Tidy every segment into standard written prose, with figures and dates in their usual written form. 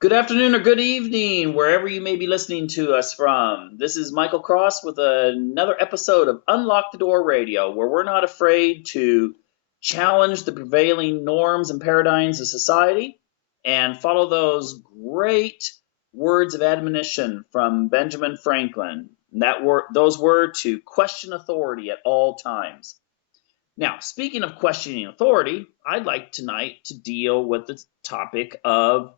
Good afternoon or good evening, wherever you may be listening to us from. This is Michael Cross with another episode of Unlock the Door Radio, where we're not afraid to challenge the prevailing norms and paradigms of society and follow those great words of admonition from Benjamin Franklin. Those were to question authority at all times. Now, speaking of questioning authority, I'd like tonight to deal with the topic of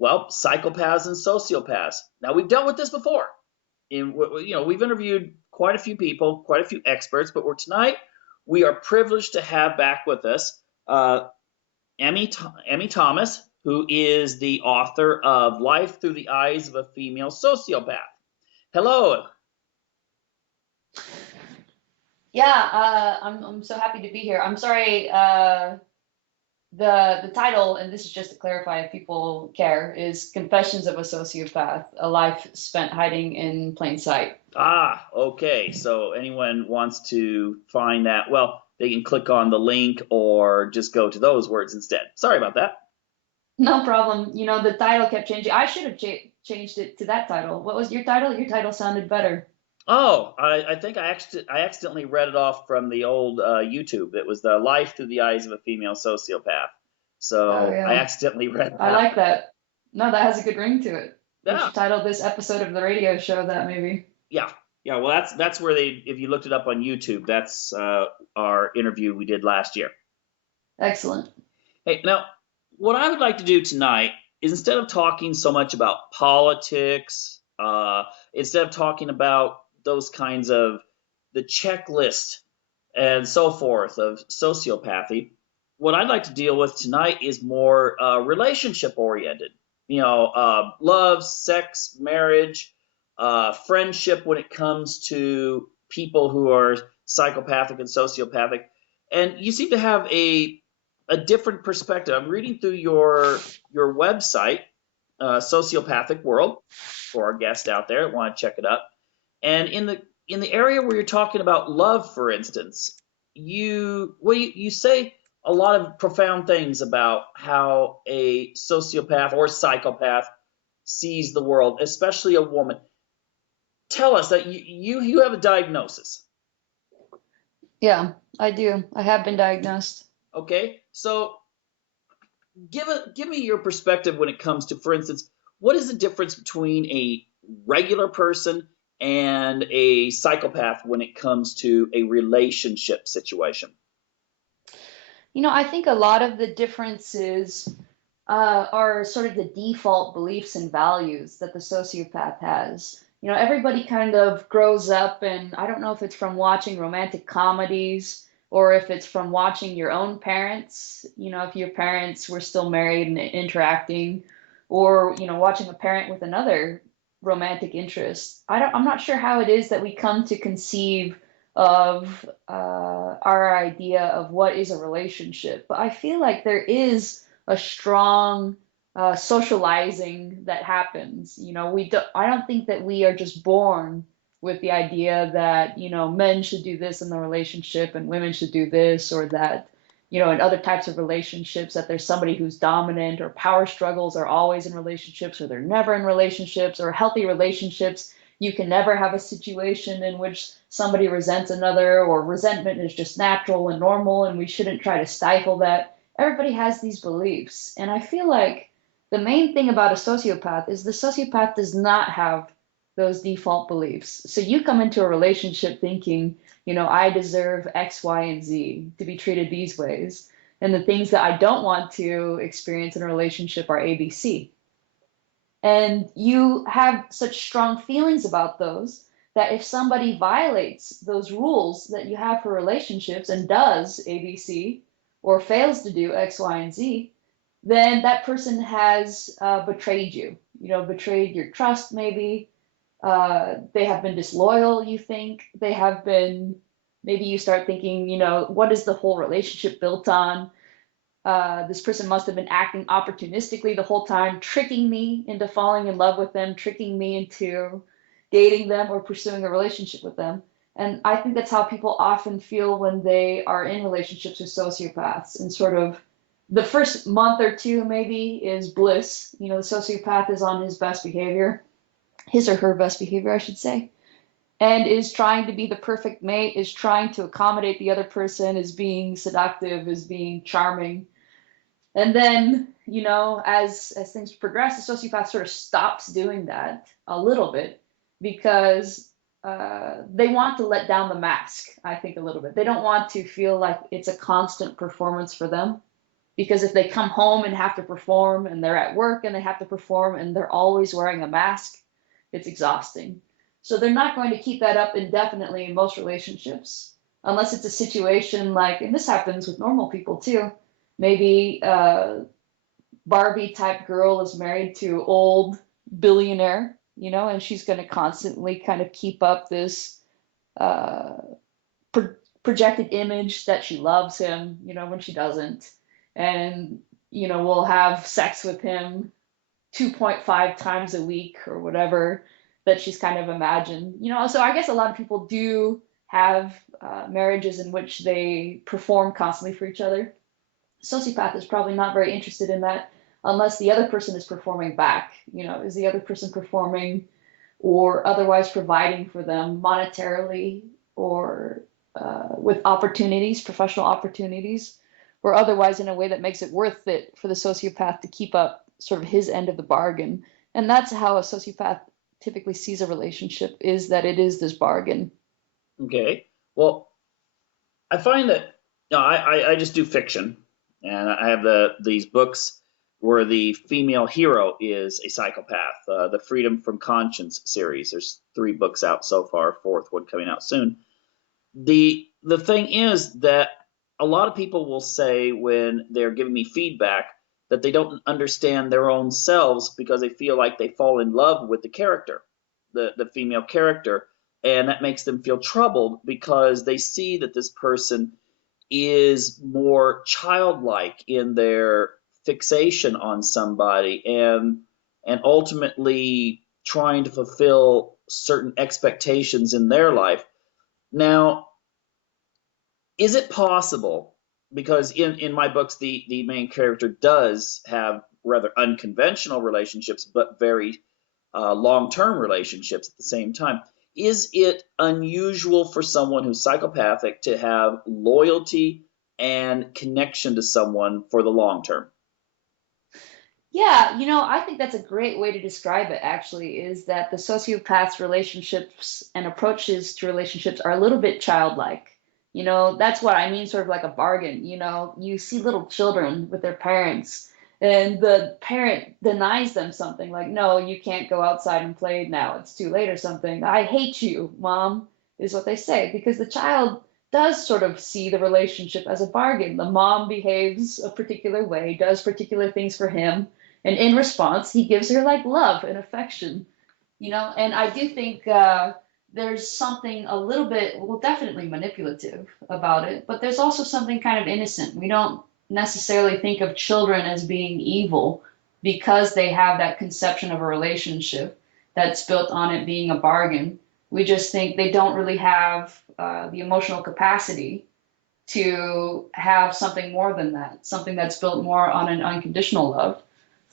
psychopaths and sociopaths. Now, we've dealt with this before. We've interviewed quite a few people, quite a few experts, but tonight we are privileged to have back with us Emmy Thomas, who is the author of Life Through the Eyes of a Female Sociopath. Hello. Yeah, I'm so happy to be here. I'm sorry, the title, and this is just to clarify if people care, is Confessions of a Sociopath: A Life Spent Hiding in Plain Sight. Ah, okay. So anyone wants to find that, well, they can click on the link or just go to those words instead. Sorry about that. No problem. You know, the title kept changing. I should have changed it to that title. What was your title? Your title sounded better. Oh, I think I accidentally read it off from the old YouTube. It was the Life Through the Eyes of a Female Sociopath. So Oh, I yeah. accidentally read I that. like that. No, that has a good ring to it. We Yeah, should title this episode of the radio show that, maybe. yeah, yeah. Well, that's where if you looked it up on YouTube, that's our interview we did last year. Excellent. Hey, now, what I would like to do tonight is, instead of talking so much about politics, instead of talking about those kinds of the checklist and so forth of sociopathy, what I'd like to deal with tonight is more relationship oriented. Love, sex, marriage, friendship when it comes to people who are psychopathic and sociopathic. And you seem to have a different perspective. I'm reading through your website, Sociopathic World, for our guests out there that want to check it out. And in the area where you're talking about love, for instance, you say a lot of profound things about how a sociopath or psychopath sees the world, especially a woman. Tell us that you have a diagnosis. Yeah, I do. I have been diagnosed. Okay, so give me your perspective when it comes to, for instance, what is the difference between a regular person and a psychopath when it comes to a relationship situation? You know, I think a lot of the differences are sort of the default beliefs and values that the sociopath has. You know, everybody kind of grows up, and I don't know if it's from watching romantic comedies or if it's from watching your own parents, you know, if your parents were still married and interacting, or, you know, watching a parent with another romantic interest. I'm not sure how it is that we come to conceive of our idea of what is a relationship, but I feel like there is a strong socializing that happens. You know, I don't think that we are just born with the idea that, you know, men should do this in the relationship and women should do this, or that, you know, in other types of relationships, that there's somebody who's dominant, or power struggles are always in relationships, or they're never in relationships, or healthy relationships. You can never have a situation in which somebody resents another, or resentment is just natural and normal, and we shouldn't try to stifle that. Everybody has these beliefs. And I feel like the main thing about a sociopath is the sociopath does not have those default beliefs. So you come into a relationship thinking, you know, I deserve X, Y, and Z to be treated these ways. And the things that I don't want to experience in a relationship are A, B, C. And you have such strong feelings about those that if somebody violates those rules that you have for relationships and does A, B, C, or fails to do X, Y, and Z, then that person has betrayed you, you know, betrayed your trust, maybe. They have been disloyal, you think. They have been, maybe you start thinking, you know, what is the whole relationship built on? This person must have been acting opportunistically the whole time, tricking me into falling in love with them, tricking me into dating them or pursuing a relationship with them. And I think that's how people often feel when they are in relationships with sociopaths, and sort of the first month or two maybe is bliss. You know, the sociopath is on his best behavior, his or her best behavior, I should say, and is trying to be the perfect mate, is trying to accommodate the other person, is being seductive, is being charming. And then, you know, as things progress, the sociopath sort of stops doing that a little bit because they want to let down the mask, I think, a little bit. They don't want to feel like it's a constant performance for them. Because if they come home and have to perform, and they're at work and they have to perform, and they're always wearing a mask, it's exhausting. So they're not going to keep that up indefinitely in most relationships, unless it's a situation like, and this happens with normal people too. Maybe Barbie type girl is married to old billionaire, you know, and she's going to constantly kind of keep up this uh, projected image that she loves him, you know, when she doesn't, and you know, will have sex with him 2.5 times a week or whatever that she's kind of imagined, you know. So I guess a lot of people do have marriages in which they perform constantly for each other. Sociopath is probably not very interested in that unless the other person is performing back. You know, is the other person performing or otherwise providing for them monetarily or with opportunities, professional opportunities, or otherwise in a way that makes it worth it for the sociopath to keep up sort of his end of the bargain. And that's how a sociopath typically sees a relationship, is that it is this bargain. Okay. Well, I find that I just do fiction, and I have these books where the female hero is a psychopath. The Freedom from Conscience series. There's 3 books out so far, fourth one coming out soon. The thing is that a lot of people will say when they're giving me feedback that they don't understand their own selves because they feel like they fall in love with the character, the female character, and that makes them feel troubled because they see that this person is more childlike in their fixation on somebody and ultimately trying to fulfill certain expectations in their life. Now, is it possible, because in my books the main character does have rather unconventional relationships but very long-term relationships at the same time, is it unusual for someone who's psychopathic to have loyalty and connection to someone for the long term? Yeah, you know, I think that's a great way to describe it, actually, is that the sociopath's relationships and approaches to relationships are a little bit childlike. You know, that's what I mean, sort of like a bargain. You know, you see little children with their parents, and the parent denies them something like, no, you can't go outside and play now, it's too late or something. I hate you, mom, is what they say, because the child does sort of see the relationship as a bargain. The mom behaves a particular way, does particular things for him, and in response, he gives her like love and affection, you know. And I do think there's something a little bit, well, definitely manipulative about it, but there's also something kind of innocent. We don't necessarily think of children as being evil because they have that conception of a relationship that's built on it being a bargain. We just think they don't really have the emotional capacity to have something more than that, something that's built more on an unconditional love.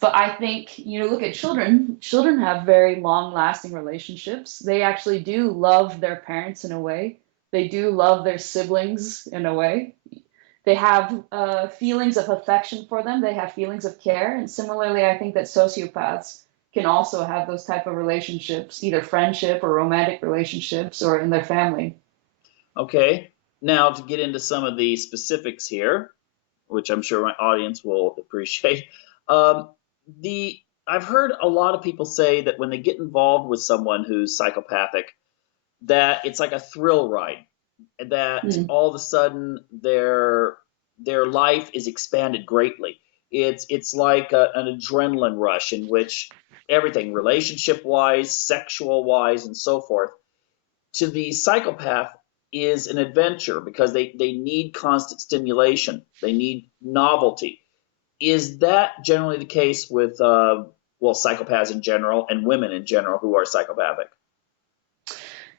But I think, you know, look at children. Children have very long lasting relationships. They actually do love their parents in a way. They do love their siblings in a way. They have feelings of affection for them. They have feelings of care. And similarly, I think that sociopaths can also have those type of relationships, either friendship or romantic relationships or in their family. Okay. Now, to get into some of the specifics here, which I'm sure my audience will appreciate. Um, the I've heard a lot of people say that when they get involved with someone who's psychopathic, that it's like a thrill ride, that Mm. all of a sudden their life is expanded greatly. It's like an adrenaline rush in which everything, relationship wise, sexual wise, and so forth, to the psychopath is an adventure because they need constant stimulation. They need novelty. Is that generally the case with, well, psychopaths in general and women in general who are psychopathic?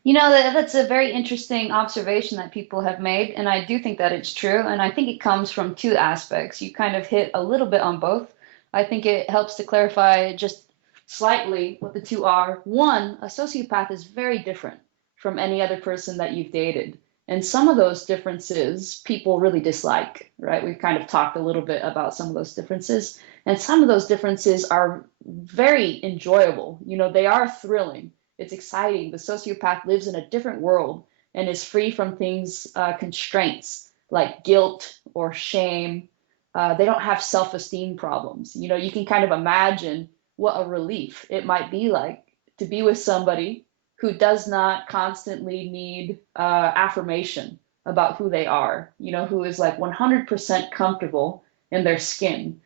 That's a very interesting observation that people have made, and I do think that it's true. And I think it comes from two aspects. You kind of hit a little bit on both. I think it helps to clarify just slightly what the two are. One, a sociopath is very different from any other person that you've dated. And some of those differences people really dislike, right? We've kind of talked a little bit about some of those differences. And some of those differences are very enjoyable. They are thrilling. It's exciting. The sociopath lives in a different world and is free from things, constraints like guilt or shame. They don't have self-esteem problems. You can kind of imagine what a relief it might be like to be with somebody who does not constantly need affirmation about who they are, who is like 100% comfortable in their skin.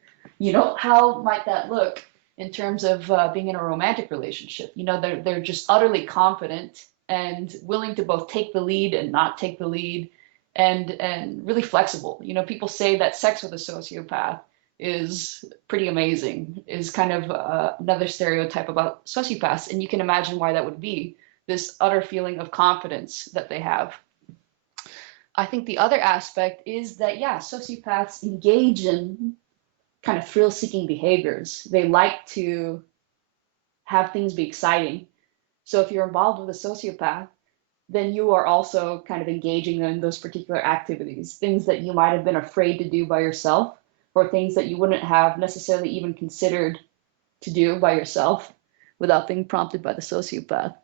How might that look in terms of being in a romantic relationship? They're just utterly confident and willing to both take the lead and not take the lead, and really flexible. People say that sex with a sociopath is pretty amazing, is kind of another stereotype about sociopaths, and you can imagine why that would be, this utter feeling of confidence that they have. I think the other aspect is that, yeah, sociopaths engage in kind of thrill-seeking behaviors. They like to have things be exciting. So if you're involved with a sociopath, then you are also kind of engaging in those particular activities, things that you might have been afraid to do by yourself, or things that you wouldn't have necessarily even considered to do by yourself without being prompted by the sociopath.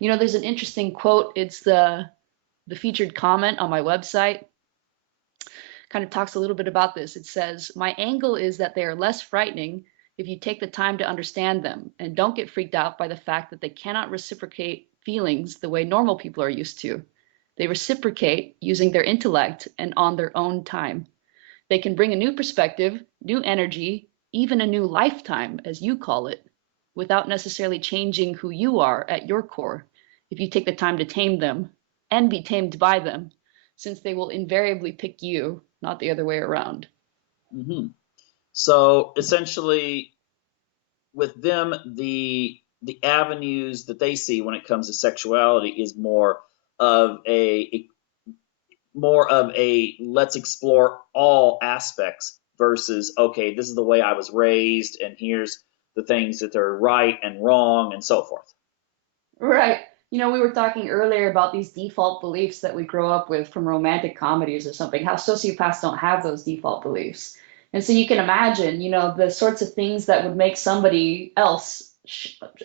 There's an interesting quote. It's the featured comment on my website. Kind of talks a little bit about this. It says, "My angle is that they are less frightening if you take the time to understand them and don't get freaked out by the fact that they cannot reciprocate feelings the way normal people are used to. They reciprocate using their intellect and on their own time. They can bring a new perspective, new energy, even a new lifetime, as you call it, without necessarily changing who you are at your core, if you take the time to tame them and be tamed by them, since they will invariably pick you, not the other way around." Hmm. So essentially, with them, the avenues that they see when it comes to sexuality is more of a let's explore all aspects versus, okay, this is the way I was raised, and here's the things that are right and wrong and so forth. Right. We were talking earlier about these default beliefs that we grow up with from romantic comedies or something, how sociopaths don't have those default beliefs. And so you can imagine, the sorts of things that would make somebody else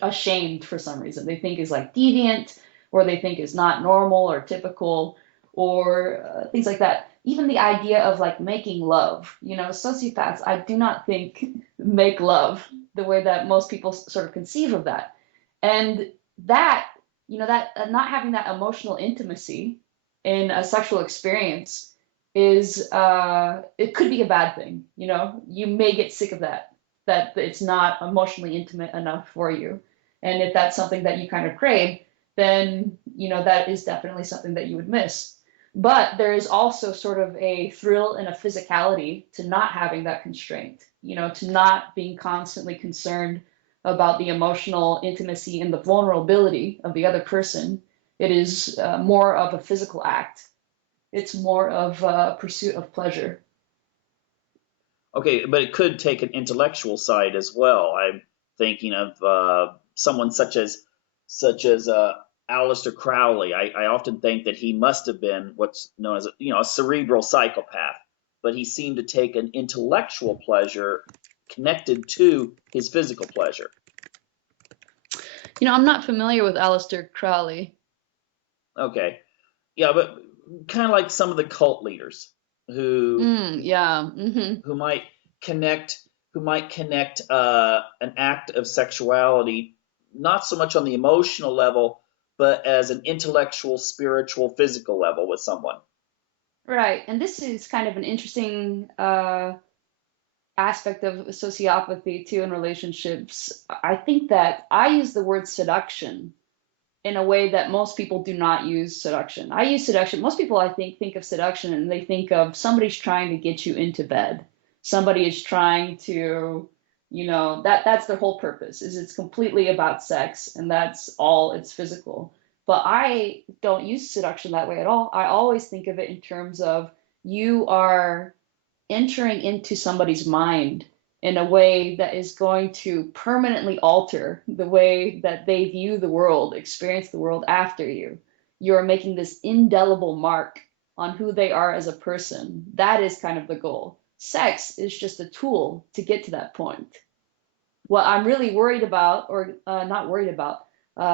ashamed for some reason. They think is like deviant, or they think is not normal or typical, or things like that. Even the idea of like making love, sociopaths, I do not think make love the way that most people sort of conceive of that. And that that not having that emotional intimacy in a sexual experience is it could be a bad thing. You may get sick of that it's not emotionally intimate enough for you. And if that's something that you kind of crave, then that is definitely something that you would miss. But there is also sort of a thrill and a physicality to not having that constraint, to not being constantly concerned about the emotional intimacy and the vulnerability of the other person. It is more of a physical act. It's more of a pursuit of pleasure. Okay, but it could take an intellectual side as well. I'm thinking of someone such as Aleister Crowley. I often think that he must have been what's known as a cerebral psychopath, but he seemed to take an intellectual pleasure connected to his physical pleasure. I'm not familiar with Aleister Crowley. Okay, yeah, but kind of like some of the cult leaders who Yeah. who might connect an act of sexuality not so much on the emotional level, but as an intellectual, spiritual, physical level with someone. Right. And this is kind of an interesting aspect of sociopathy too in relationships. I think that I use the word seduction in a way that most people do not use seduction. I use seduction. Most people, I think of seduction and they think of somebody's trying to get you into bed. Somebody is trying to, that's their whole purpose, is it's completely about sex and that's all it's physical. But I don't use seduction that way at all. I always think of it in terms of you are entering into somebody's mind in a way that is going to permanently alter the way that they view the world, experience the world after you. You're making this indelible mark on who they are as a person. That is kind of the goal. Sex is just a tool to get to that point. What I'm really worried about, or not worried about,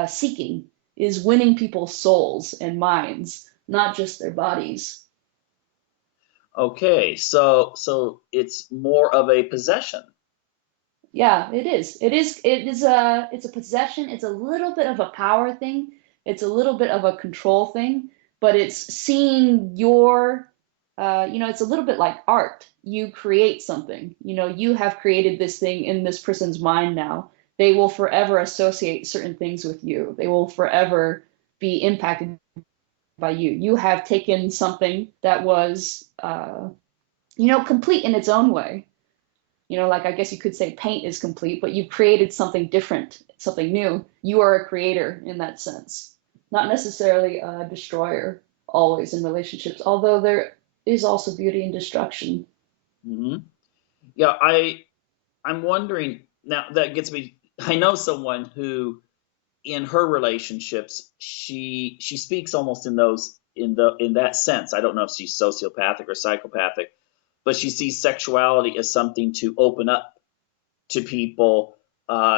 seeking, is winning people's souls and minds, not just their bodies. Okay, so it's more of a possession. Yeah, it is. It's a possession. It's a little bit of a power thing. It's a little bit of a control thing, but it's seeing it's a little bit like art. You create something. You have created this thing in this person's mind now. They will forever associate certain things with you. They will forever be impacted by you. You have taken something that was, complete in its own way. Like I guess you could say paint is complete, but you've created something different, something new. You are a creator in that sense, not necessarily a destroyer always in relationships, although there is also beauty in destruction. Hmm. Yeah, I'm wondering now. That gets me. I know someone who, in her relationships, she speaks almost in that sense. I don't know if she's sociopathic or psychopathic, but she sees sexuality as something to open up to people.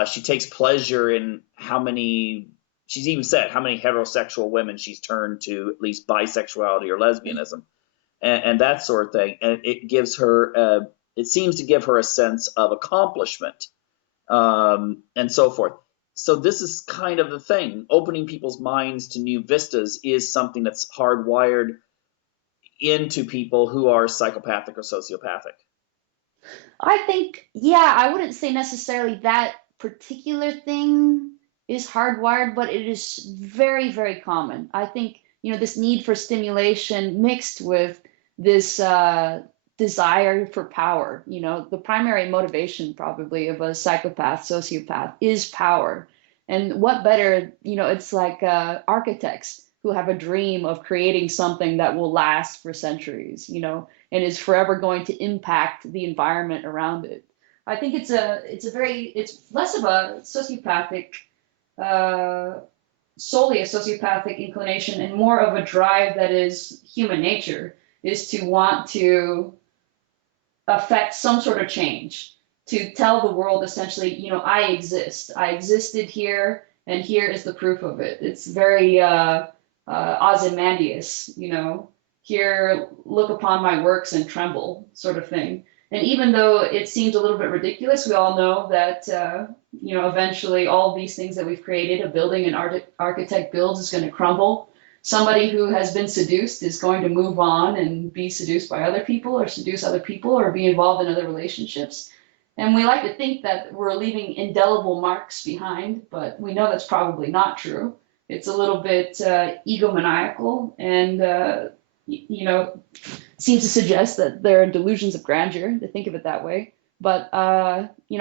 She takes pleasure in how many. She's even said how many heterosexual women she's turned to at least bisexuality or lesbianism, and that sort of thing. And it gives her. It seems to give her a sense of accomplishment, and so forth. So this is kind of the thing. Opening people's minds to new vistas is something that's hardwired into people who are psychopathic or sociopathic. I think, yeah, I wouldn't say necessarily that particular thing is hardwired, but it is very, very common. I think, this need for stimulation mixed with this desire for power. The primary motivation probably of a psychopath, sociopath is power. And what better, it's like architects who have a dream of creating something that will last for centuries, and is forever going to impact the environment around it. I think it's less of a sociopathic, uh, solely a sociopathic inclination, and more of a drive that is human nature, is to want to affect some sort of change, to tell the world essentially, I exist. I existed here, and here is the proof of it. It's very Ozymandias, here, look upon my works and tremble, sort of thing. And even though it seems a little bit ridiculous, we all know that, eventually all these things that we've created, a building an architect builds is going to crumble. Somebody who has been seduced is going to move on and be seduced by other people or seduce other people or be involved in other relationships. And we like to think that we're leaving indelible marks behind, but we know that's probably not true. It's a little bit egomaniacal and, seems to suggest that there are delusions of grandeur to think of it that way. But,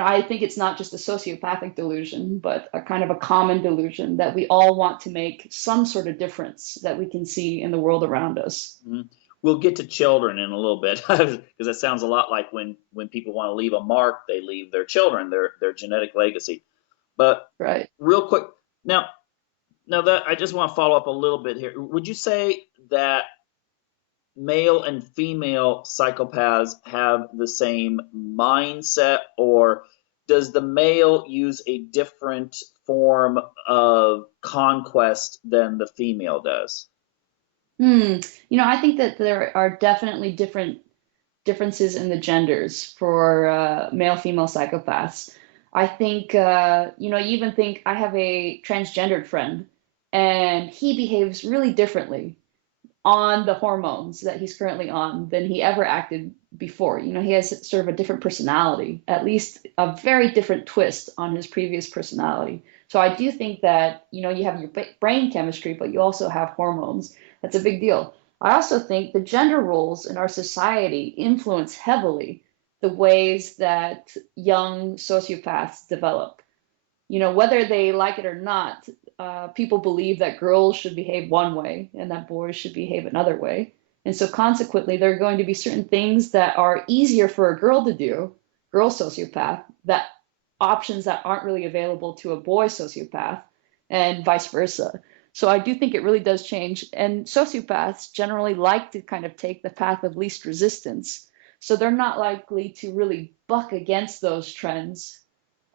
I think it's not just a sociopathic delusion, but a kind of a common delusion that we all want to make some sort of difference that we can see in the world around us. Mhm. We'll get to children in a little bit because it sounds a lot like when people want to leave a mark, they leave their children, their genetic legacy. But Right. real quick, now now that I just want to follow up a little bit here. Would you say that male and female psychopaths have the same mindset, or does the male use a different form of conquest than the female does? Hmm. I think that there are definitely differences in the genders for male female psychopaths. I think you even think I have a transgendered friend, and he behaves really differently on the hormones that he's currently on than he ever acted before. He has sort of a different personality, at least a very different twist on his previous personality. So I do think that, you have your brain chemistry, but you also have hormones. That's a big deal. I also think the gender roles in our society influence heavily the ways that young sociopaths develop. Whether they like it or not, people believe that girls should behave one way and that boys should behave another way. And so consequently, there are going to be certain things that are easier for a girl to do, girl sociopath, that options that aren't really available to a boy sociopath, and vice versa. So I do think it really does change. And sociopaths generally like to kind of take the path of least resistance. So they're not likely to really buck against those trends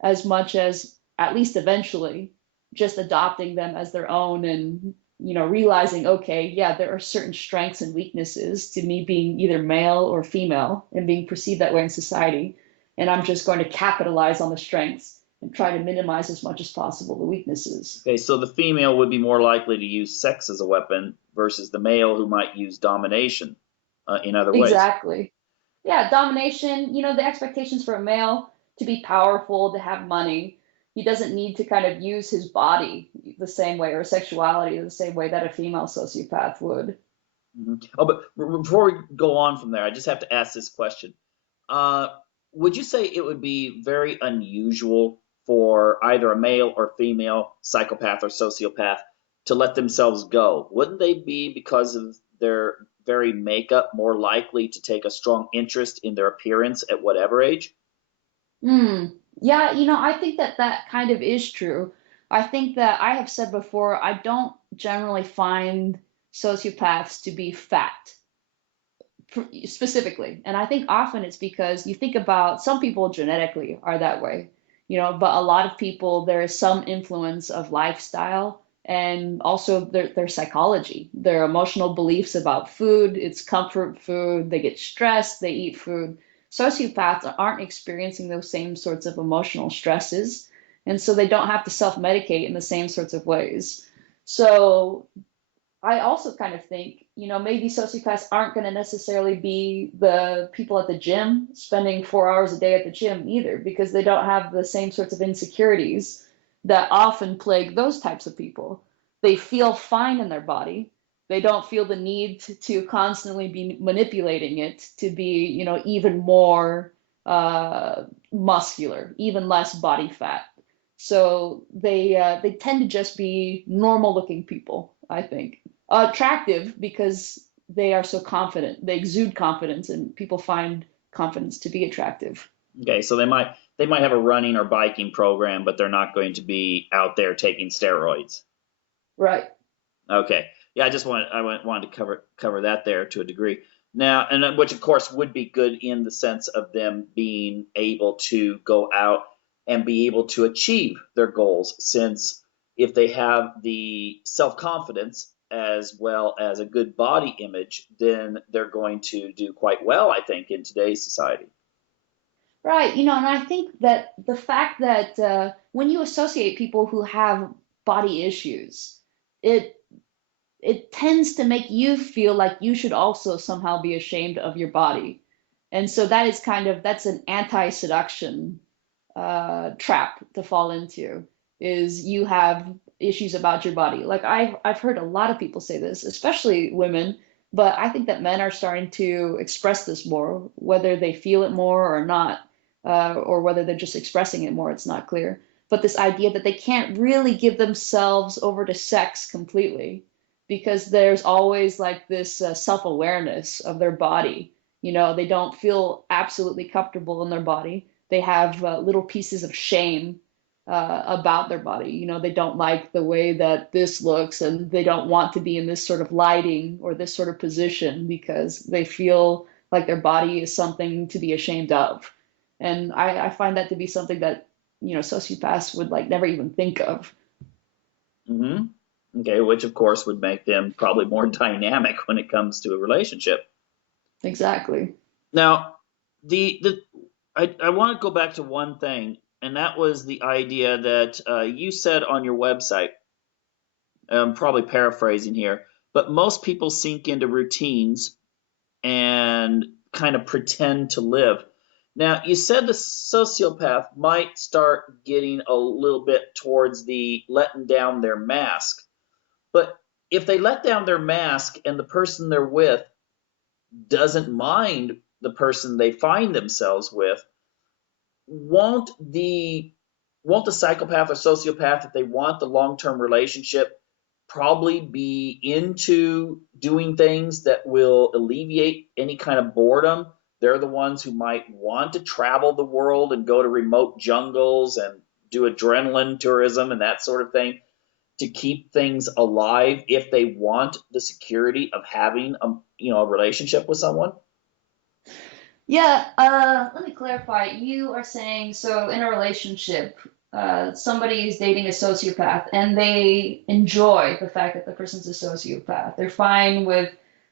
as much as, at least eventually, just adopting them as their own and realizing, okay, yeah, there are certain strengths and weaknesses to me being either male or female and being perceived that way in society, and I'm just going to capitalize on the strengths and try to minimize as much as possible the weaknesses. Okay, so the female would be more likely to use sex as a weapon versus the male who might use domination in other ways. Exactly. Yeah, domination, the expectations for a male to be powerful, to have money. He doesn't need to kind of use his body the same way, or sexuality the same way that a female sociopath would. Oh, but before we go on from there, I just have to ask this question. Uh, would you say it would be very unusual for either a male or female psychopath or sociopath to let themselves go? Wouldn't they be, because of their very makeup, more likely to take a strong interest in their appearance at whatever age? Hmm. Yeah, I think that that kind of is true. I think that I have said before, I don't generally find sociopaths to be fat specifically. And I think often it's because you think about some people genetically are that way, but a lot of people, there is some influence of lifestyle and also their psychology, their emotional beliefs about food. It's comfort food. They get stressed, they eat food. Sociopaths aren't experiencing those same sorts of emotional stresses. And so they don't have to self-medicate in the same sorts of ways. So I also kind of think, maybe sociopaths aren't going to necessarily be the people at the gym spending 4 hours a day at the gym either, because they don't have the same sorts of insecurities that often plague those types of people. They feel fine in their body. They don't feel the need to constantly be manipulating it to be, even more muscular, even less body fat. So they tend to just be normal looking people, I think. Attractive because they are so confident. They exude confidence, and people find confidence to be attractive. Okay, so they might have a running or biking program, but they're not going to be out there taking steroids. Right. Okay. Yeah, I wanted to cover that there to a degree. Now, and which of course would be good in the sense of them being able to go out and be able to achieve their goals, since if they have the self-confidence as well as a good body image, then they're going to do quite well, I think, in today's society. Right. And I think that the fact that when you associate people who have body issues, it it tends to make you feel like you should also somehow be ashamed of your body. And so that is that's an anti-seduction trap to fall into, is you have issues about your body. Like I've heard a lot of people say this, especially women, but I think that men are starting to express this more, whether they feel it more or not, or whether they're just expressing it more, it's not clear. But this idea that they can't really give themselves over to sex completely because there's always like this self-awareness of their body. They don't feel absolutely comfortable in their body. They have little pieces of shame about their body. They don't like the way that this looks, and they don't want to be in this sort of lighting or this sort of position because they feel like their body is something to be ashamed of. And I find that to be something that, sociopaths would like never even think of. hmm Okay, which of course would make them probably more dynamic when it comes to a relationship. Exactly. Now, I want to go back to one thing, and that was the idea that you said on your website. I'm probably paraphrasing here, but most people sink into routines and kind of pretend to live. Now, you said the sociopath might start getting a little bit towards the letting down their mask, but if they let down their mask and the person they're with doesn't mind the person they find themselves with, won't the won't the psychopath or sociopath, if they want the long-term relationship, probably be into doing things that will alleviate any kind of boredom? They're the ones who might want to travel the world and go to remote jungles and do adrenaline tourism and that sort of thing to keep things alive if they want the security of having a relationship with someone. Yeah, let me clarify. You are saying so in a relationship, somebody is dating a sociopath and they enjoy the fact that the person's a sociopath. They're fine with,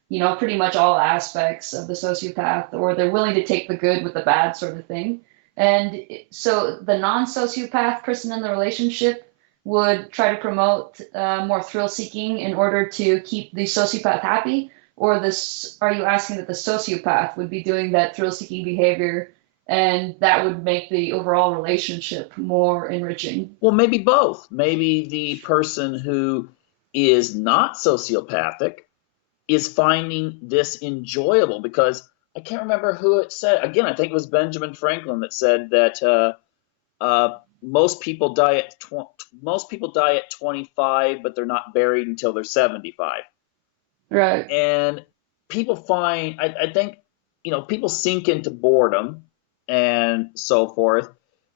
pretty much all aspects of the sociopath, or they're willing to take the good with the bad sort of thing. And so the non-sociopath person in the relationship would try to promote more thrill seeking in order to keep the sociopath happy, or this, are you asking that the sociopath would be doing that thrill-seeking behavior and that would make the overall relationship more enriching? Well, maybe both. Maybe the person who is not sociopathic is finding this enjoyable because I can't remember who it said. Again, I think it was Benjamin Franklin that said that most people die at 25, but they're not buried until they're 75. Right. And people find, I think, people sink into boredom and so forth,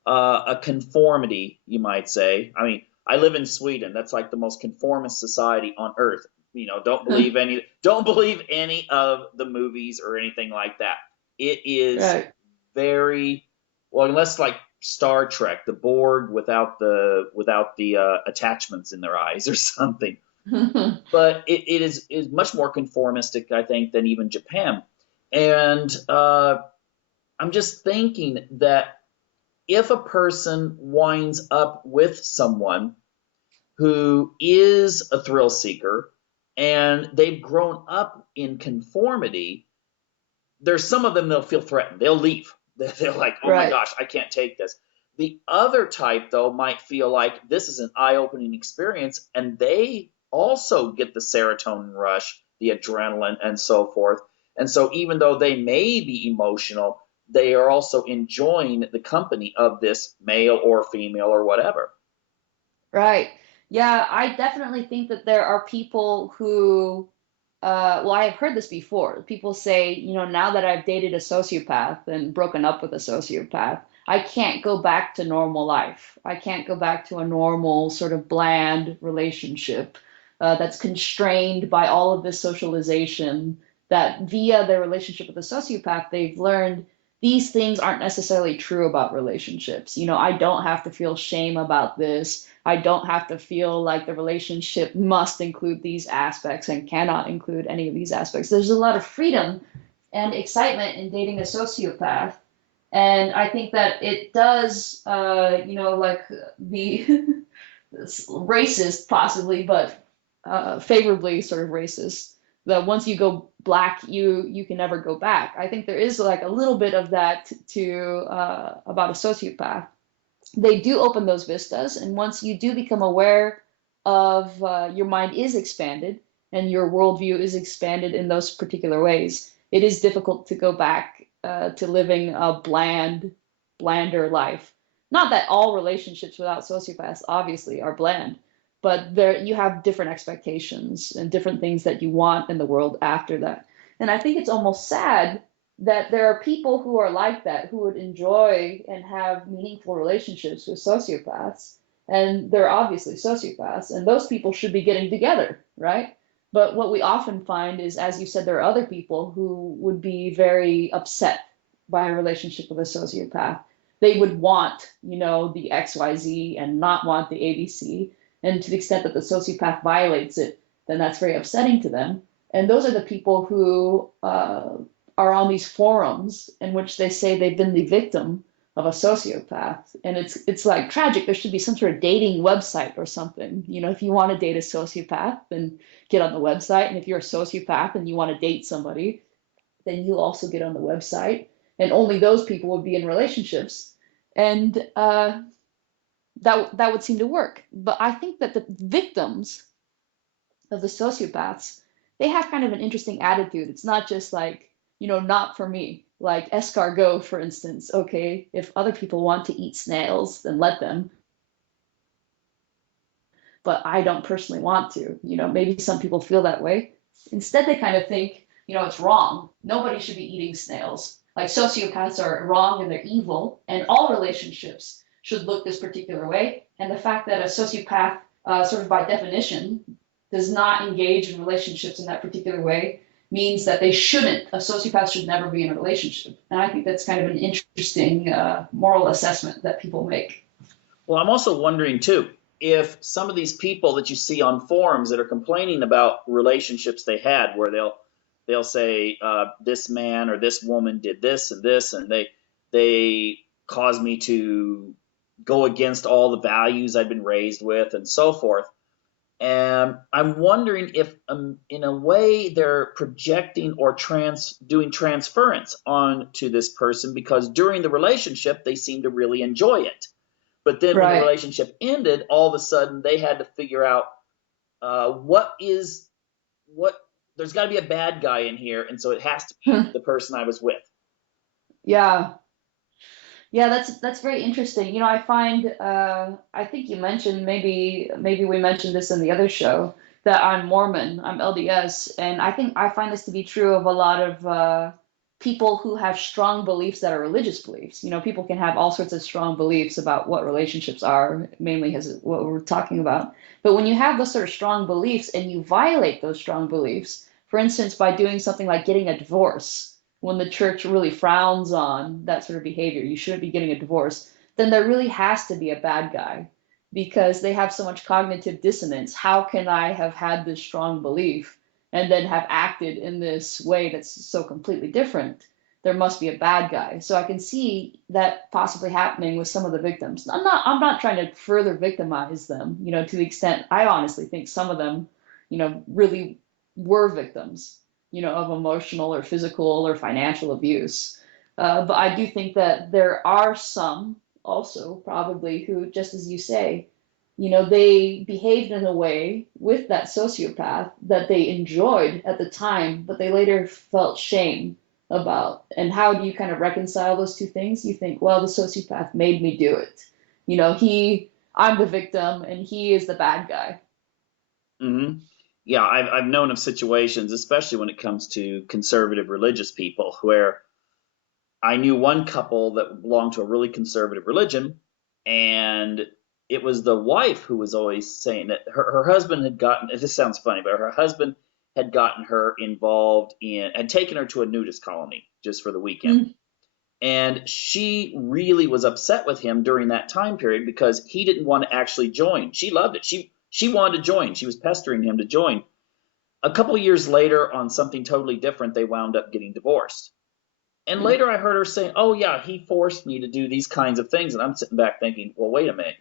a conformity, you might say. I mean, I live in Sweden. That's like the most conformist society on earth. Don't believe any of the movies or anything like that. It is Right. very well, unless like Star Trek, the Borg without the attachments in their eyes or something. But it is much more conformistic, I think, than even Japan. And I'm just thinking that if a person winds up with someone who is a thrill seeker and they've grown up in conformity, there's some of them they'll feel threatened. They'll leave. They're like, oh my Right. gosh, I can't take this. The other type, though, might feel like this is an eye opening experience, and they also get the serotonin rush, the adrenaline, and so forth. And so, even though they may be emotional, they are also enjoying the company of this male or female or whatever. Right. Yeah, I definitely think that there are people who, well, I have heard this before. People say, now that I've dated a sociopath and broken up with a sociopath, I can't go back to normal life. I can't go back to a normal sort of bland relationship that's constrained by all of this socialization that via their relationship with a sociopath, they've learned these things aren't necessarily true about relationships. I don't have to feel shame about this. I don't have to feel like the relationship must include these aspects and cannot include any of these aspects. There's a lot of freedom and excitement in dating a sociopath. And I think that it does, like be racist possibly, but favorably sort of racist. That once you go black, you can never go back. I think there is like a little bit of that to about a sociopath. They do open those vistas, and once you do become aware of your mind is expanded and your worldview is expanded in those particular ways, it is difficult to go back to living a blander life. Not that all relationships without sociopaths obviously are bland, but there you have different expectations and different things that you want in the world after that. And I think it's almost sad that there are people who are like that who would enjoy and have meaningful relationships with sociopaths, and they're obviously sociopaths, and those people should be getting together, right? But what we often find is, as you said, there are other people who would be very upset by a relationship with a sociopath. They would want, the XYZ and not want the ABC. And to the extent that the sociopath violates it, then that's very upsetting to them. And those are the people who are on these forums in which they say they've been the victim of a sociopath. And it's like tragic. There should be some sort of dating website or something. If you want to date a sociopath, then get on the website. And if you're a sociopath and you want to date somebody, then you also get on the website. And only those people would be in relationships. And that would seem to work. But I think that the victims of the sociopaths, they have kind of an interesting attitude. It's not just like, not for me. Like escargot, for instance. Okay, if other people want to eat snails, then let them. but I don't personally want to. Maybe some people feel that way. Instead, they kind of think, it's wrong. Nobody should be eating snails. Like sociopaths are wrong and they're evil, and all relationships should look this particular way. And the fact that a sociopath, sort of by definition, does not engage in relationships in that particular way means that they shouldn't, a sociopath should never be in a relationship. And I think that's kind of an interesting moral assessment that people make. Well, I'm also wondering too, if some of these people that you see on forums that are complaining about relationships they had, where they'll say this man or this woman did this, and they caused me to go against all the values I've been raised with, and so forth. And I'm wondering if, in a way, they're projecting or doing transference onto this person, because during the relationship they seem to really enjoy it. But then when the Right. relationship ended, all of a sudden they had to figure out what. There's got to be a bad guy in here, and so it has to be the person I was with. Yeah. Yeah, that's very interesting. I find I think you mentioned, maybe we mentioned this in the other show, that I'm Mormon, I'm LDS, and I think I find this to be true of a lot of people who have strong beliefs that are religious beliefs. People can have all sorts of strong beliefs about what relationships are, mainly as what we're talking about. But when you have those sort of strong beliefs and you violate those strong beliefs, for instance, by doing something like getting a divorce, when the church really frowns on that sort of behavior, you shouldn't be getting a divorce, then there really has to be a bad guy because they have so much cognitive dissonance. How can I have had this strong belief and then have acted in this way that's so completely different? There must be a bad guy. So I can see that possibly happening with some of the victims. I'm not trying to further victimize them, to the extent I honestly think some of them, really were victims, of emotional or physical or financial abuse. But I do think that there are some also probably who, just as you say, they behaved in a way with that sociopath that they enjoyed at the time, but they later felt shame about. And how do you kind of reconcile those two things? You think, well, the sociopath made me do it. I'm the victim and he is the bad guy. Mm-hmm. Yeah, I've known of situations, especially when it comes to conservative religious people, where I knew one couple that belonged to a really conservative religion, and it was the wife who was always saying that her husband had gotten, this sounds funny, but her husband had gotten her involved had taken her to a nudist colony just for the weekend. Mm. And she really was upset with him during that time period because he didn't want to actually join. She loved it. She wanted to join. She was pestering him to join. A couple years later, on something totally different, they wound up getting divorced. And Mm. later I heard her saying, "Oh yeah, he forced me to do these kinds of things." And I'm sitting back thinking, "Well, wait a minute.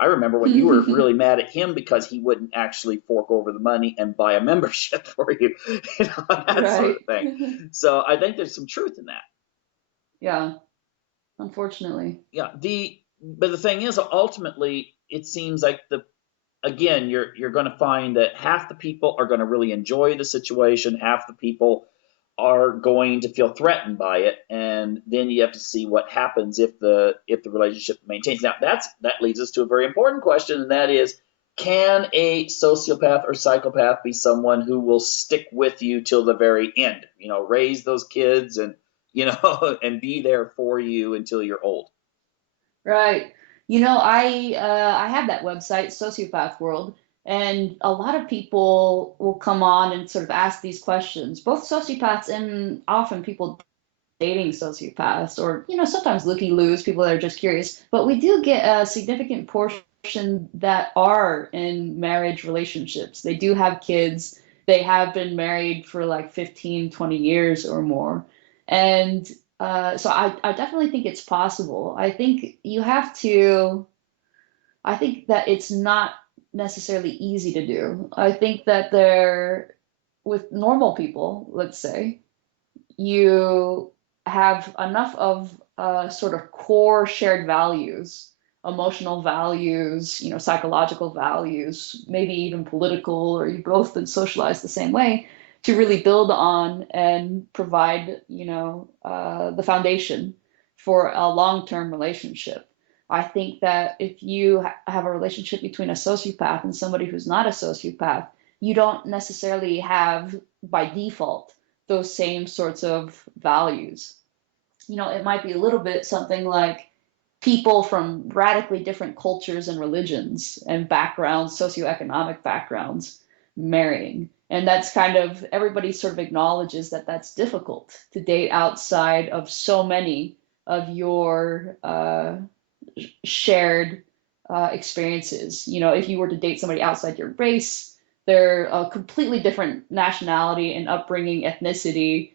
I remember when you were really mad at him because he wouldn't actually fork over the money and buy a membership for you, that sort Right. of thing." So I think there's some truth in that. Yeah, unfortunately. Yeah. But the thing is, ultimately, it seems like again, you're going to find that half the people are going to really enjoy the situation, half the people are going to feel threatened by it, and then you have to see what happens if the relationship maintains. Now that leads us to a very important question, and that is, can a sociopath or psychopath be someone who will stick with you till the very end? Raise those kids and and be there for you until you're old. Right. I have that website, Sociopath World, and a lot of people will come on and sort of ask these questions, both sociopaths and often people dating sociopaths, or sometimes looky-loos, people that are just curious. But we do get a significant portion that are in marriage relationships. They do have kids. They have been married for like 15, 20 years or more. And so I definitely think it's possible. I think that it's not necessarily easy to do. I think that with normal people, let's say, you have enough of sort of core shared values, emotional values, psychological values, maybe even political, or you've both been socialized the same way to really build on and provide, the foundation for a long-term relationship. I think that if you have a relationship between a sociopath and somebody who's not a sociopath, you don't necessarily have by default those same sorts of values. It might be a little bit something like people from radically different cultures and religions and backgrounds, socioeconomic backgrounds, marrying. And that's kind of, everybody sort of acknowledges that that's difficult to date outside of so many of your shared experiences. If you were to date somebody outside your race, they're a completely different nationality and upbringing, ethnicity,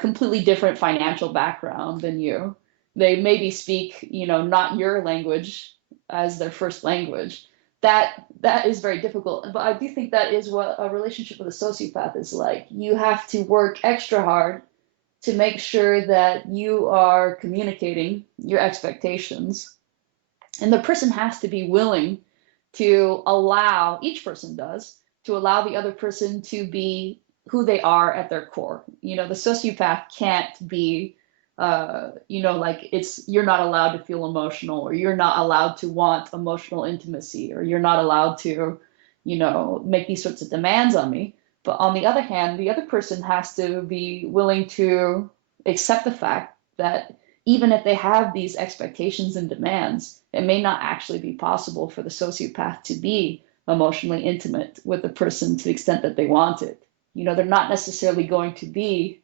completely different financial background than you. They maybe speak, not your language as their first language. That is very difficult. But I do think that is what a relationship with a sociopath is like. You have to work extra hard to make sure that you are communicating your expectations. And the person has to be willing to allow, each person does, to allow the other person to be who they are at their core. The sociopath can't be, like you're not allowed to feel emotional, or you're not allowed to want emotional intimacy, or you're not allowed to, make these sorts of demands on me. But on the other hand, the other person has to be willing to accept the fact that even if they have these expectations and demands, it may not actually be possible for the sociopath to be emotionally intimate with the person to the extent that they want it. They're not necessarily going to be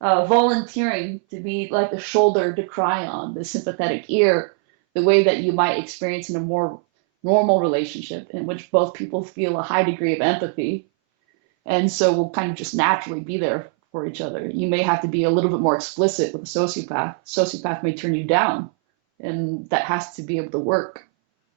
volunteering to be like the shoulder to cry on, the sympathetic ear, the way that you might experience in a more normal relationship in which both people feel a high degree of empathy. And so we'll kind of just naturally be there for each other. You may have to be a little bit more explicit with a sociopath. Sociopath may turn you down, and that has to be able to work.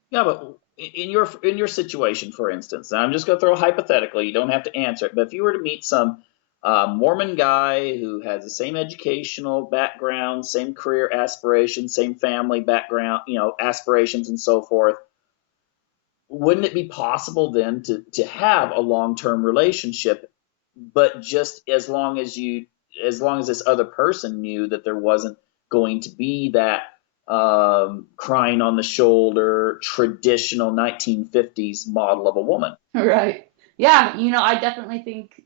Yeah, but in your situation, for instance, and I'm just going to throw hypothetically, you don't have to answer it, but if you were to meet some Mormon guy who has the same educational background, same career aspirations, same family background, aspirations and so forth, wouldn't it be possible then to have a long-term relationship, but just as long as this other person knew that there wasn't going to be that crying on the shoulder, traditional 1950s model of a woman? Right. Yeah, I definitely think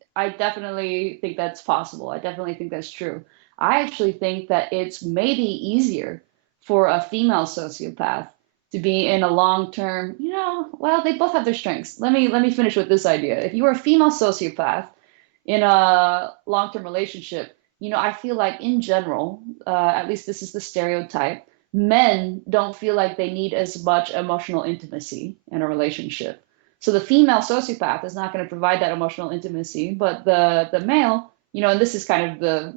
that's possible. I definitely think that's true. I actually think that it's maybe easier for a female sociopath to be in a long-term, well, they both have their strengths. Let me finish with this idea. If you were a female sociopath in a long-term relationship, I feel like in general, at least this is the stereotype, men don't feel like they need as much emotional intimacy in a relationship. So the female sociopath is not going to provide that emotional intimacy, but the male, and this is kind of the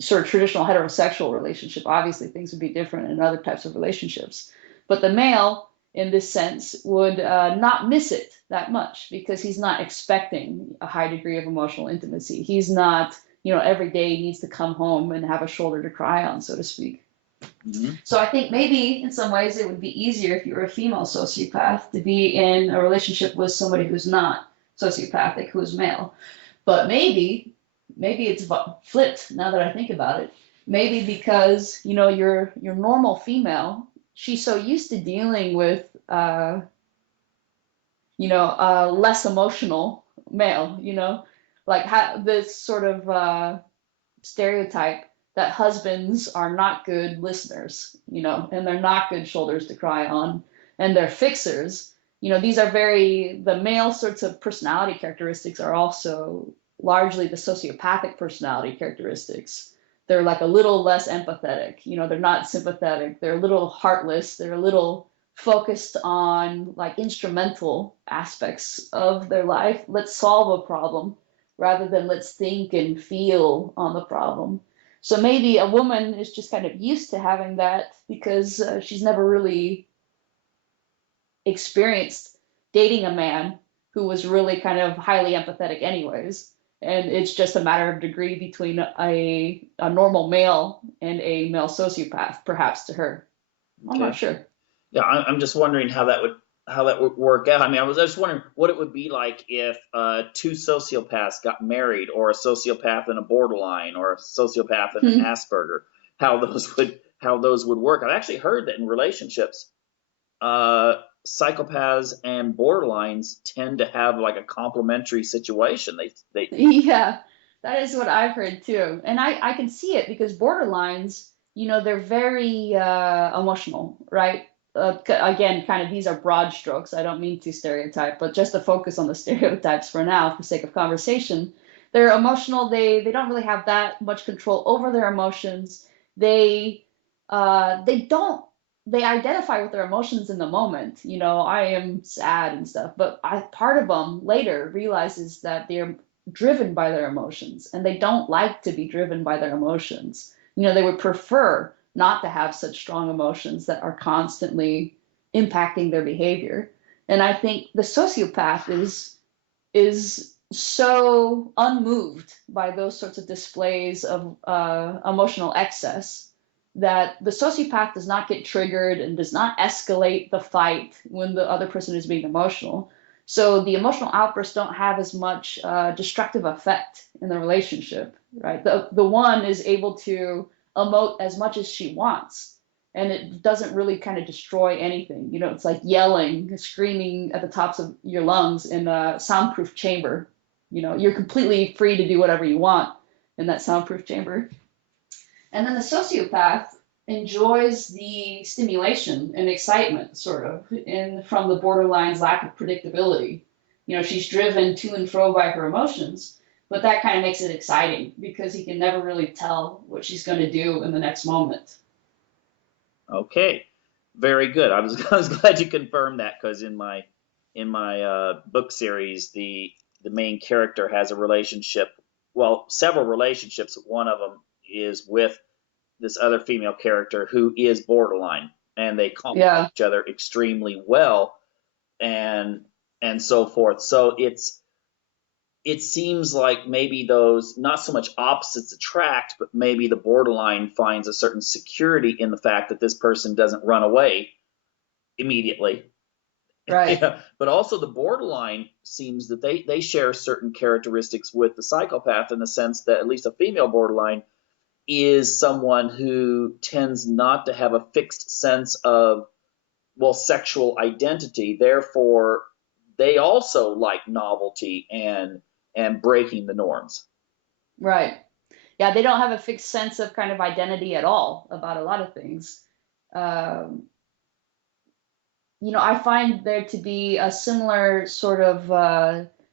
sort of traditional heterosexual relationship. Obviously, things would be different in other types of relationships. But the male, in this sense, would not miss it that much because he's not expecting a high degree of emotional intimacy. He's not, every day needs to come home and have a shoulder to cry on, so to speak. Mm-hmm. So I think maybe in some ways it would be easier if you were a female sociopath to be in a relationship with somebody who's not sociopathic, who is male. But maybe it's flipped now that I think about it. Maybe because, your normal female, she's so used to dealing with less emotional male, like this sort of stereotype that husbands are not good listeners, and they're not good shoulders to cry on, and they're fixers. These are the male sorts of personality characteristics are also largely the sociopathic personality characteristics. They're like a little less empathetic, they're not sympathetic, they're a little heartless, they're a little focused on like instrumental aspects of their life. Let's solve a problem rather than let's think and feel on the problem. So maybe a woman is just kind of used to having that because she's never really experienced dating a man who was really kind of highly empathetic anyways. And it's just a matter of degree between a normal male and a male sociopath, perhaps to her. I'm Okay. not sure. Yeah, I'm just wondering how that would work out. I mean, I was just wondering what it would be like if two sociopaths got married, or a sociopath and a borderline, or a sociopath and an Asperger. how those would work. I've actually heard that in relationships, psychopaths and borderlines tend to have like a complementary situation. They Yeah, that is what I've heard too. And I can see it because borderlines, they're very emotional, right? Again, kind of these are broad strokes. I don't mean to stereotype, but just to focus on the stereotypes for now, for the sake of conversation. They're emotional. They don't really have that much control over their emotions. They don't they identify with their emotions in the moment. I am sad and stuff, but part of them later realizes that they're driven by their emotions and they don't like to be driven by their emotions. They would prefer not to have such strong emotions that are constantly impacting their behavior. And I think the sociopath is so unmoved by those sorts of displays of emotional excess that the sociopath does not get triggered and does not escalate the fight when the other person is being emotional. So the emotional outbursts don't have as much destructive effect in the relationship, right? The one is able to emote as much as she wants, and it doesn't really kind of destroy anything. It's like yelling, screaming at the tops of your lungs in a soundproof chamber. You're completely free to do whatever you want in that soundproof chamber. And then the sociopath enjoys the stimulation and excitement, sort of, from the borderline's lack of predictability. She's driven to and fro by her emotions, but that kind of makes it exciting because he can never really tell what she's going to do in the next moment. Okay, very good. I was glad you confirmed that because in my book series, the main character has a relationship, well, several relationships. One of them is with this other female character who is borderline, and they complement Yeah, each other extremely well, and and so forth. So it seems like maybe those not so much opposites attract, but maybe the borderline finds a certain security in the fact that this person doesn't run away immediately. right. Yeah, but also the borderline seems that they share certain characteristics with the psychopath in the sense that at least a female borderline is someone who tends not to have a fixed sense of, well, sexual identity. Therefore, they also like novelty and breaking the norms. Right. Yeah, they don't have a fixed sense of kind of identity at all about a lot of things. Um, I find there to be a similar sort of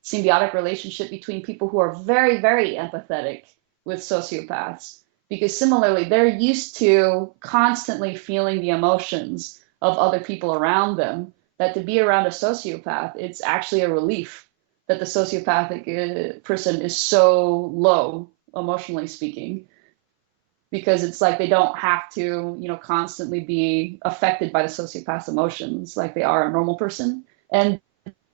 symbiotic relationship between people who are very, very empathetic with sociopaths, because similarly, they're used to constantly feeling the emotions of other people around them. That to be around a sociopath, it's actually a relief that the sociopathic person is so low, emotionally speaking, because it's like they don't have to, constantly be affected by the sociopath's emotions like they are a normal person. And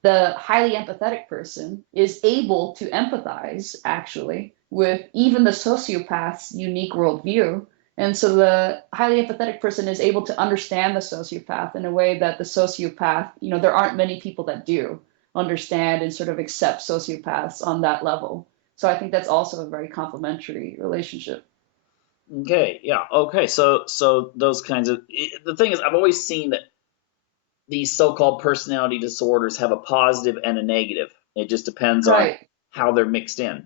the highly empathetic person is able to empathize actually with even the sociopath's unique worldview. And so the highly empathetic person is able to understand the sociopath in a way that the sociopath, there aren't many people that do understand and sort of accept sociopaths on that level. So I think that's also a very complementary relationship. Okay, yeah, okay. So those kinds of the thing is, I've always seen that these so-called personality disorders have a positive and a negative. It just depends on Right. how they're mixed in.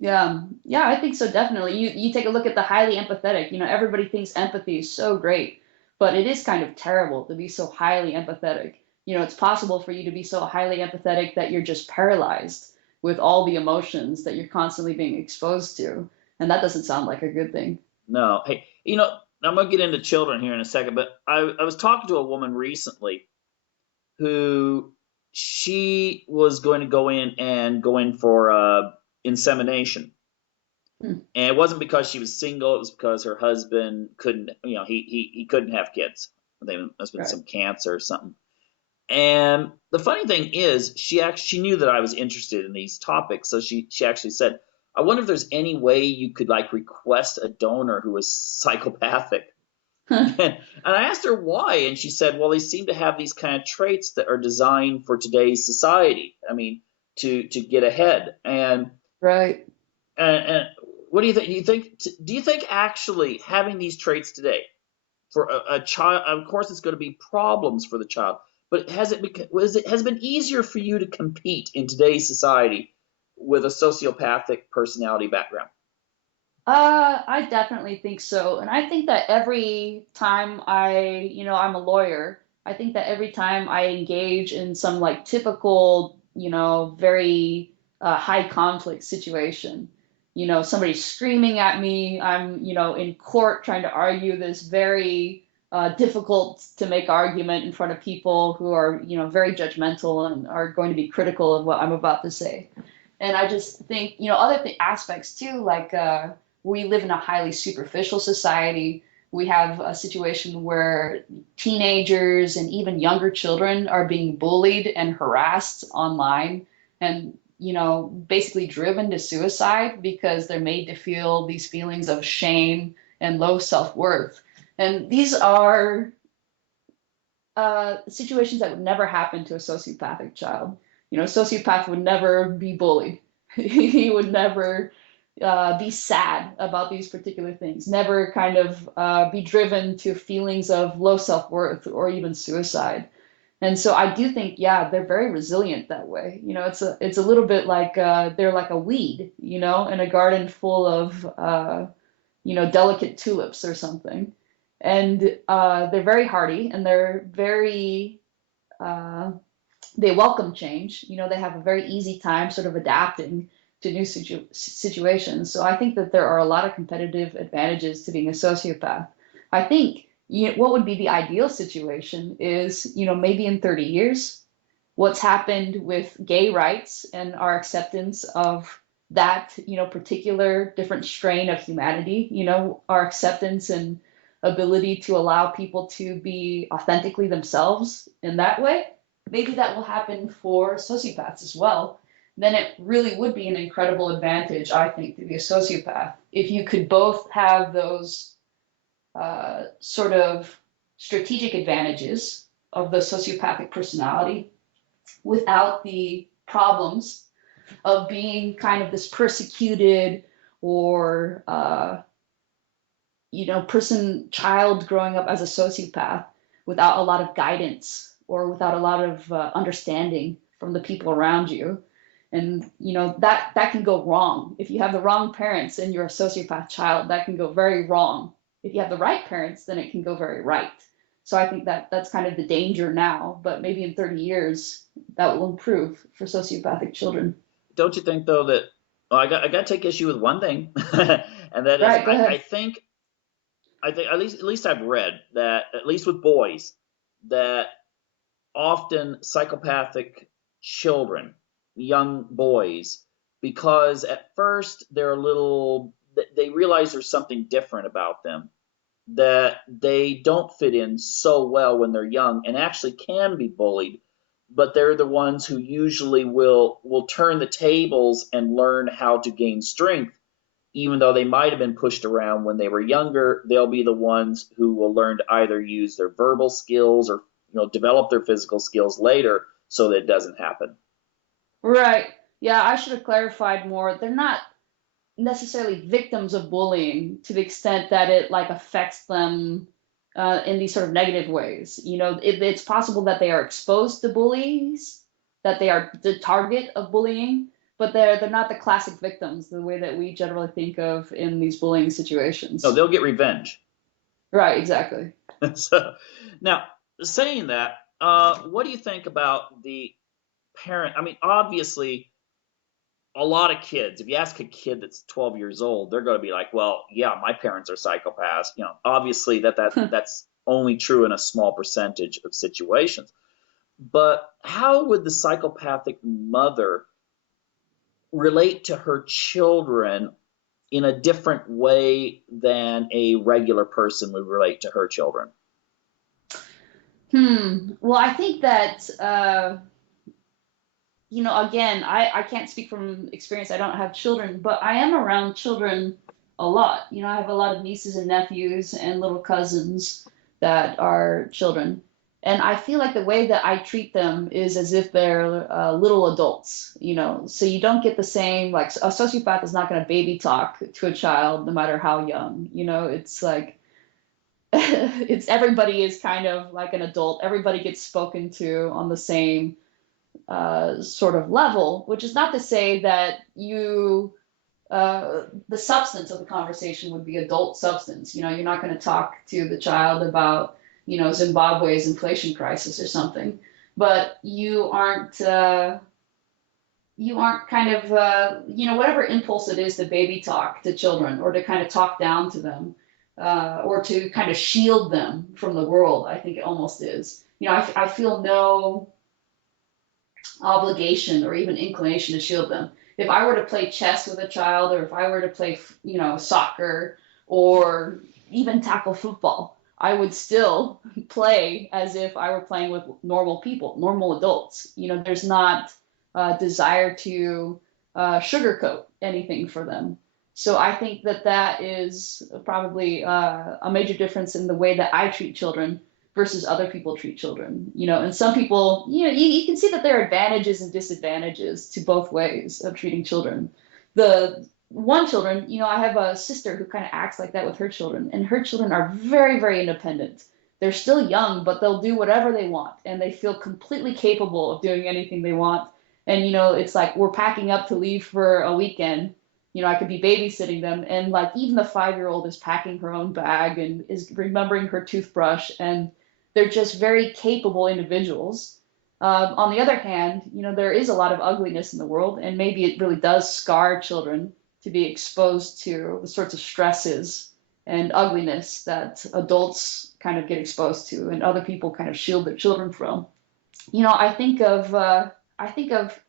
Yeah, yeah, I think so, definitely. You take a look at the highly empathetic. Everybody thinks empathy is so great, but it is kind of terrible to be so highly empathetic. It's possible for you to be so highly empathetic that you're just paralyzed with all the emotions that you're constantly being exposed to, and that doesn't sound like a good thing. No, hey, I'm gonna get into children here in a second, but I was talking to a woman recently who she was going to go in for insemination. Hmm, And it wasn't because she was single, it was because her husband couldn't, he couldn't have kids. There must have been right. some cancer or something. And the funny thing is, she knew that I was interested in these topics, so she actually said, "I wonder if there's any way you could like request a donor who is psychopathic." And I asked her why, and she said, "Well, they seem to have these kind of traits that are designed for today's society. I mean, to get ahead." Right. And What do you think? Do you think actually having these traits today for a child, of course, it's going to be problems for the child, but has it been easier for you to compete in today's society with a sociopathic personality background? I definitely think so. And I think that every time I'm a lawyer, I think that every time I engage in some like typical, very high conflict situation, somebody's screaming at me, I'm, in court trying to argue this very difficult to make argument in front of people who are, very judgmental and are going to be critical of what I'm about to say. And I just think, other aspects too, like we live in a highly superficial society. We have a situation where teenagers and even younger children are being bullied and harassed online and, basically driven to suicide because they're made to feel these feelings of shame and low self-worth. And these are situations that would never happen to a sociopathic child. A sociopath would never be bullied. He would never be sad about these particular things, never kind of be driven to feelings of low self-worth or even suicide. And so I do think, yeah, they're very resilient that way. It's a little bit like they're like a weed, in a garden full of delicate tulips or something. And they're very hardy and they're very they welcome change. They have a very easy time sort of adapting to new situations. So I think that there are a lot of competitive advantages to being a sociopath. I think what would be the ideal situation is, maybe in 30 years, what's happened with gay rights and our acceptance of that, particular different strain of humanity, our acceptance and ability to allow people to be authentically themselves in that way. Maybe that will happen for sociopaths as well. Then it really would be an incredible advantage, I think, to be a sociopath. If you could both have those sort of strategic advantages of the sociopathic personality without the problems of being kind of this persecuted or, child growing up as a sociopath without a lot of guidance or without a lot of understanding from the people around you. And that can go wrong. If you have the wrong parents and you're a sociopath child, that can go very wrong. If you have the right parents, then it can go very right. So I think that that's kind of the danger now, but maybe in 30 years that will improve for sociopathic children. Don't you think though that, well, I got to take issue with one thing, and that is Right, go I ahead. think at least I've read that at least with boys that often psychopathic children, young boys, because at first they're a little, they realize there's something different about them, that they don't fit in so well when they're young and actually can be bullied, but they're the ones who usually will turn the tables and learn how to gain strength. Even though they might have been pushed around when they were younger, they'll be the ones who will learn to either use their verbal skills or develop their physical skills later so that it doesn't happen. Right. Yeah, I should have clarified more. They're not necessarily victims of bullying to the extent that it like affects them in these sort of negative ways. It's possible that they are exposed to bullies, that they are the target of bullying, but they're not the classic victims the way that we generally think of in these bullying No, situations. they'll get revenge. Right, exactly. So now, saying that, what do you think about the parent? I mean, obviously, a lot of kids, if you ask a kid that's 12 years old, they're going to be like, well, yeah, my parents are psychopaths. Obviously that's only true in a small percentage of situations. But how would the psychopathic mother relate to her children in a different way than a regular person would relate to her children? Well, I think that again, I can't speak from experience. I don't have children, but I am around children a lot. I have a lot of nieces and nephews and little cousins that are children. And I feel like the way that I treat them is as if they're little adults, so you don't get the same, like a sociopath is not going to baby talk to a child no matter how young, it's like it's everybody is kind of like an adult. Everybody gets spoken to on the same sort of level, which is not to say that the substance of the conversation would be adult substance. You're not going to talk to the child about, Zimbabwe's inflation crisis or something, but you aren't kind of, whatever impulse it is to baby talk to children or to kind of talk down to them, or to kind of shield them from the world. I think it almost is. I feel no obligation or even inclination to shield them. If I were to play chess with a child, or if I were to play, soccer, or even tackle football, I would still play as if I were playing with normal people, normal adults. There's not a desire to sugarcoat anything for them. So I think that that is probably a major difference in the way that I treat children versus other people treat children. And some people, you can see that there are advantages and disadvantages to both ways of treating children. The one children, I have a sister who kind of acts like that with her children, and her children are very, very independent. They're still young, but they'll do whatever they want, and they feel completely capable of doing anything they want. And, it's like we're packing up to leave for a weekend. I could be babysitting them, and like even the 5-year-old is packing her own bag and is remembering her toothbrush, and they're just very capable individuals. On the other hand, there is a lot of ugliness in the world, and maybe it really does scar children to be exposed to the sorts of stresses and ugliness that adults kind of get exposed to, and other people kind of shield their children from. I think of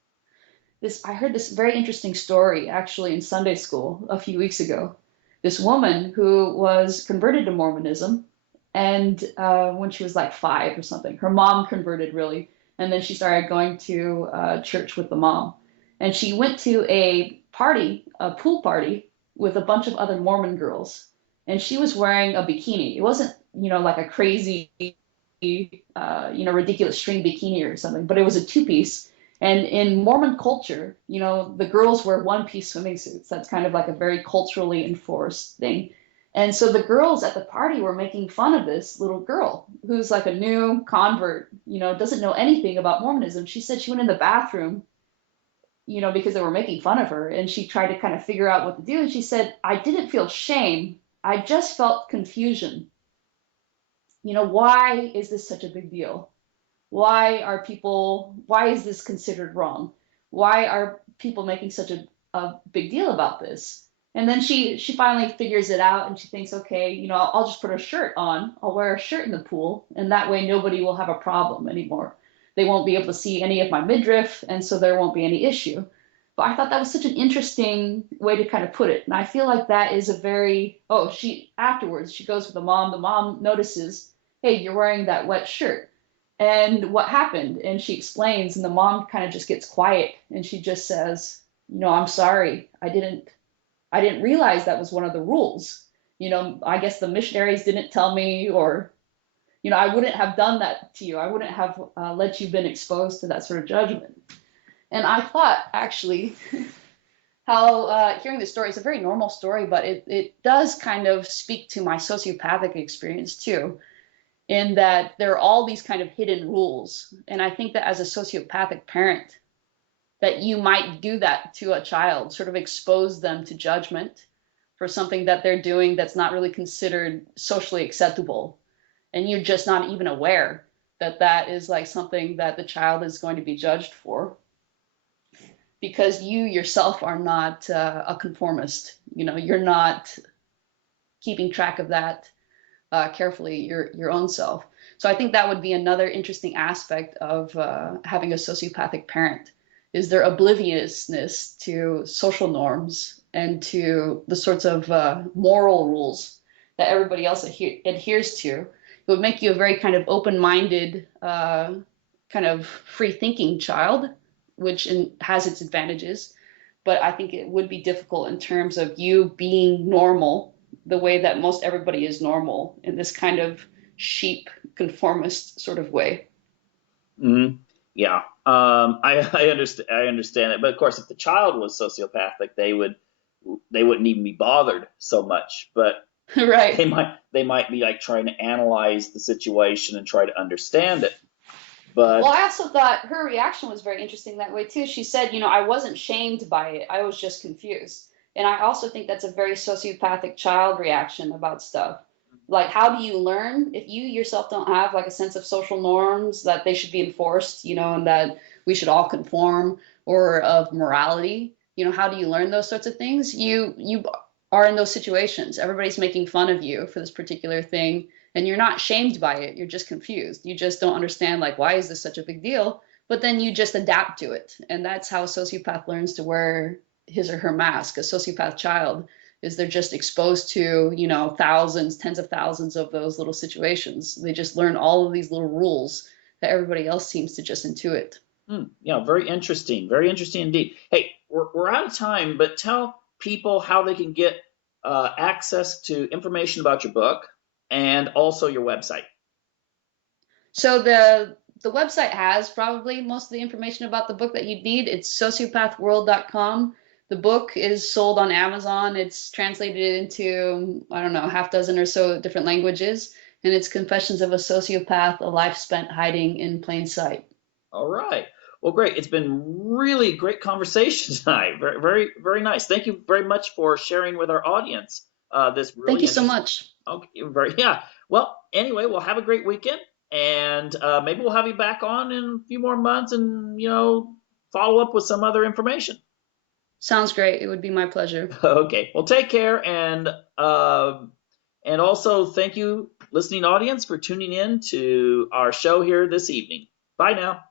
this. I heard this very interesting story actually in Sunday school a few weeks ago. This woman who was converted to Mormonism, and when she was like 5 or something, her mom converted really, and then she started going to church with the mom. And she went to a party, a pool party, with a bunch of other Mormon girls, and she was wearing a bikini. It wasn't, like a crazy, ridiculous string bikini or something, but it was a two-piece. And in Mormon culture, the girls wear one-piece swimming suits. That's kind of like a very culturally enforced thing. And so the girls at the party were making fun of this little girl who's like a new convert, doesn't know anything about Mormonism. She said she went in the bathroom, because they were making fun of her, and she tried to kind of figure out what to do. And she said, I didn't feel shame. I just felt confusion. Why is this such a big deal? Why is this considered wrong? Why are people making such a big deal about this? And then she finally figures it out, and she thinks, okay, I'll just put a shirt on. I'll wear a shirt in the pool, and that way nobody will have a problem anymore. They won't be able to see any of my midriff, and so there won't be any issue. But I thought that was such an interesting way to kind of put it. And I feel like that is a very, afterwards, she goes with the mom. The mom notices, hey, you're wearing that wet shirt. And what happened? And she explains, and the mom kind of just gets quiet, and she just says, I'm sorry. I didn't realize that was one of the rules. I guess the missionaries didn't tell me, or, I wouldn't have done that to you. I wouldn't have let you been exposed to that sort of judgment. And I thought, actually, how hearing this story, it's a very normal story, but it does kind of speak to my sociopathic experience too, in that there are all these kind of hidden rules. And I think that as a sociopathic parent, that you might do that to a child, sort of expose them to judgment for something that they're doing that's not really considered socially acceptable. And you're just not even aware that that is like something that the child is going to be judged for, because you yourself are not a conformist. You're not keeping track of that carefully, your own self. So I think that would be another interesting aspect of having a sociopathic parent, is their obliviousness to social norms and to the sorts of moral rules that everybody else adheres to. It would make you a very kind of open-minded, kind of free-thinking child, which has its advantages. But I think it would be difficult in terms of you being normal the way that most everybody is normal in this kind of sheep conformist sort of way. Hmm. Yeah. I understand. I understand it. But of course, if the child was sociopathic, they wouldn't even be bothered so much. But Right. they might be like trying to analyze the situation and try to understand it. But Well, I also thought her reaction was very interesting that way too. She said, I wasn't shamed by it. I was just confused. And I also think that's a very sociopathic child reaction about stuff. Like, how do you learn if you yourself don't have like a sense of social norms that they should be enforced, and that we should all conform, or of morality? How do you learn those sorts of things? You are in those situations. Everybody's making fun of you for this particular thing, and you're not shamed by it. You're just confused. You just don't understand, like, why is this such a big deal? But then you just adapt to it. And that's how a sociopath learns to wear his or her mask. A sociopath child is they're just exposed to, thousands, tens of thousands of those little situations. They just learn all of these little rules that everybody else seems to just intuit. yeah, very interesting. Very interesting indeed. Hey, we're out of time, but tell people how they can get access to information about your book and also your website. So the website has probably most of the information about the book that you'd need. It's sociopathworld.com. The book is sold on Amazon. It's translated into, I don't know, half dozen or so different languages. And it's Confessions of a Sociopath, a Life Spent Hiding in Plain Sight. All right. Well, great. It's been really great conversation tonight. Very, very, very nice. Thank you very much for sharing with our audience this Thank really you so interesting. much. Okay, very yeah. Well, anyway, we'll have a great weekend, and maybe we'll have you back on in a few more months, and follow up with some other information. Sounds great. It would be my pleasure. Okay. Well, take care, and also thank you, listening audience, for tuning in to our show here this evening. Bye now.